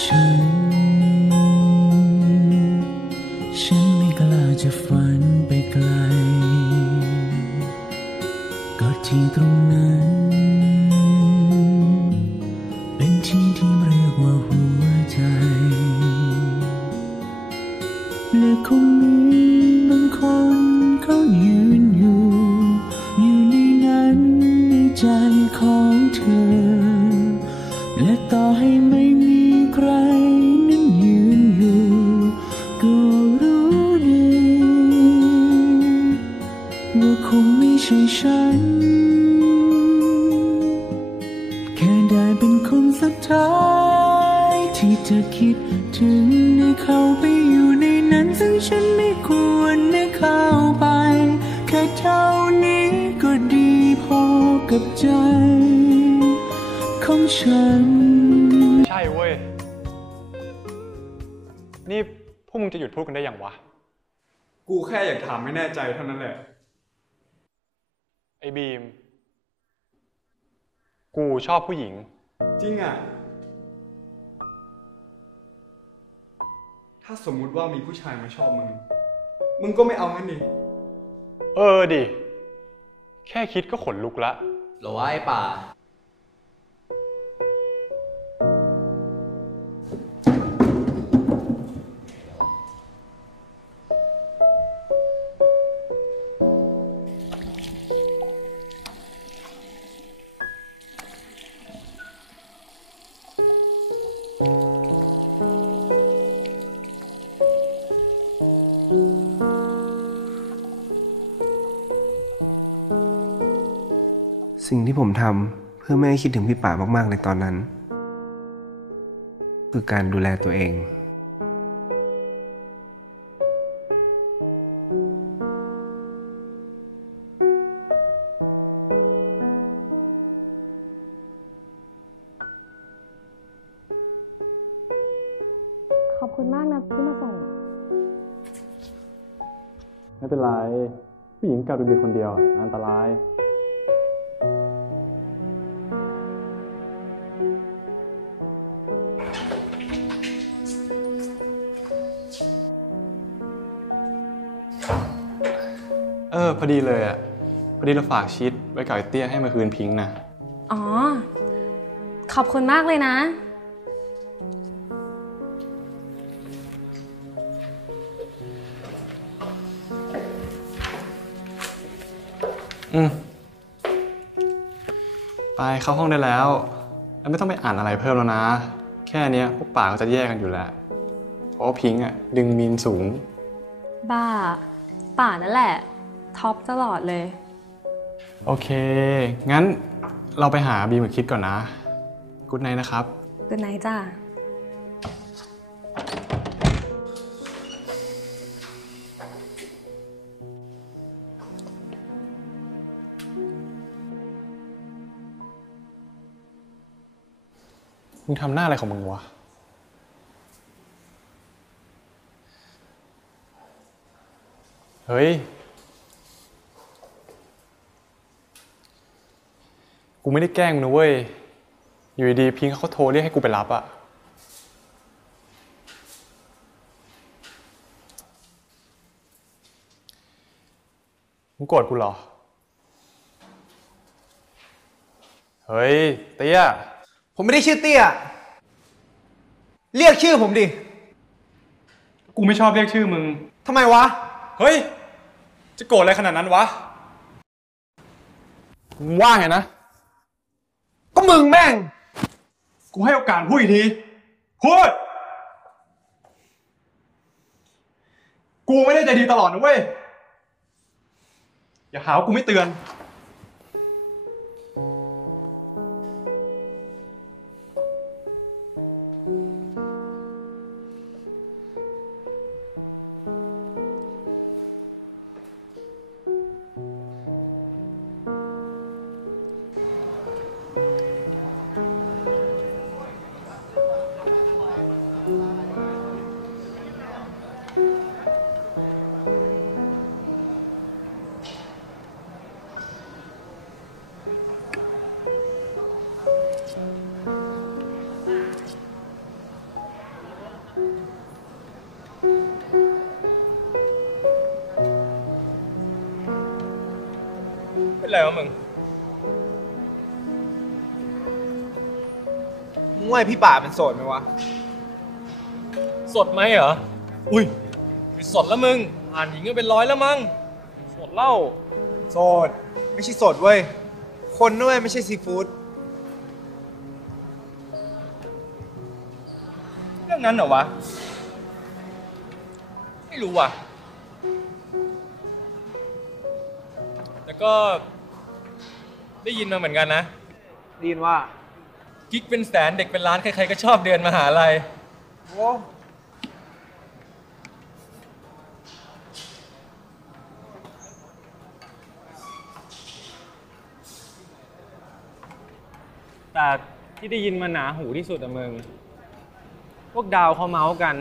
ฉัน ฉันไม่กล้าจะฝันไปไกล ก็ที่ตรงนั้น เป็นที่ที่เรียกว่าหัวใจและคงมีบางคนเขายืนอยู่ อยู่ในนั้นในใจของเธอ และต่อให้ไม่ งไม่ใช่ฉัน แค่ได้เป็นคนสุดท้าย ที่เธอคิดถึงได้เข้าไปอยู่ในนั้น ซึ่งฉันไม่ควรได้เข้าไป แค่เท่านี้ก็ดีพอกับใจ ของฉัน ใช่เว้ย นี่พวกมึงจะหยุดพูดกันได้ยังวะ กูแค่อยากถามไม่แน่ใจเท่านั้นแหละ ไอ้บีม กูชอบผู้หญิง จริงอะ ถ้าสมมุติว่ามีผู้ชายมาชอบมึง มึงก็ไม่เอางั้นดิเออดิ แค่คิดก็ขนลุกละ หรอวะไอ้ป่า สิ่งที่ผมทำเพื่อไม่ให้คิดถึงพี่ป่ามากๆในตอนนั้น คือการดูแลตัวเอง คุณมากนะที่มาส่ง ไม่เป็นไร ผู้หญิงกับดูดีคนเดียวอะอันตราย เออ พอดีเลยอะ พอดีเราฝากชีตไว้กับไอ้เตี้ยให้มาคืนพิงค์นะ อ๋อ ขอบคุณมากเลยนะ อืมไปเข้าห้องได้แล้ว แล้วไม่ต้องไปอ่านอะไรเพิ่มแล้วนะ แค่เนี้ยพวกป่าก็จะแยกกันอยู่แล้ว เพราะว่าพิงค์อะ ดึงมีนสูง บ้า ป่านั่นแหละ ท็อปตลอดเลย โอเค งั้นเราไปหาบีมกับคิดก่อนนะกูดไนนะครับ good night จ้า มึงทำหน้าอะไรของมึงวะ เฮ้ย กูไม่ได้แกล้งมึงนะเว้ย อยู่ดีๆพิงค์เขาโทรเรียกให้กูไปรับอะมึงโกรธกูเหรอ เฮ้ย เตี้ย ผมไม่ได้ชื่อเตี้ย เรียกชื่อผมดิกูไม่ชอบเรียกชื่อมึง ทำไมวะ เฮ้ย จะโกรธอะไรขนาดนั้นวะ มึงว่าไงนะ ก็มึงแม่ง กูให้โอกาสพูดอีกที พูด กูไม่ได้ใจดีตลอดนะเว้ย อย่าหาว่ากูไม่เตือน อะไรวะมึงมึงว่าพี่ป่าเป็นโสดไหมวะ สดไหมเหรอ อุ้ยไม่สดแล้วมึง อ่านหญิงก็เป็นร้อยแล้วมั้ง สดเล่า โสด ไม่ใช่โสดเว้ย คนด้วยไม่ใช่ซีฟู้ด เรื่องนั้นเหรอวะ ไม่รู้ว่ะ แต่ก็ ได้ยินมาเหมือนกันนะได้ยินว่ากิ๊กเป็นแสนเด็กเป็นล้านใครๆก็ชอบเดือนมหาลัยโอ้แต่ที่ได้ยินมาหนาหูที่สุดอะมึง พวกดาวเขาเมาส์กัน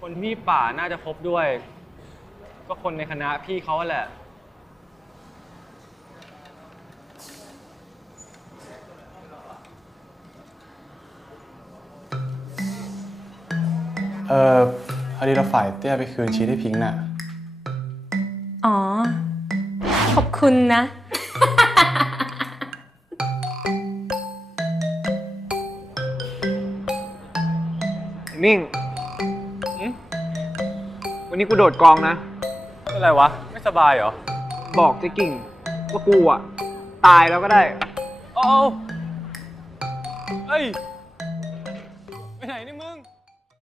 คนที่พี่ป่าน่าจะคบด้วย ก็คนในคณะพี่เขาแหละ เออพอดีเราฝ่ายเตี้ยไปคืนชีทให้พิงค์น่ะ อ๋อ ขอบคุณนะนิ่งอืมวันนี้กูโดดกองนะ เป็นไรวะ ไม่สบายเหรอบอกเจ๊กิ่งว่ากูอะ ตายแล้วก็ได้ เอาเอาเอ้ย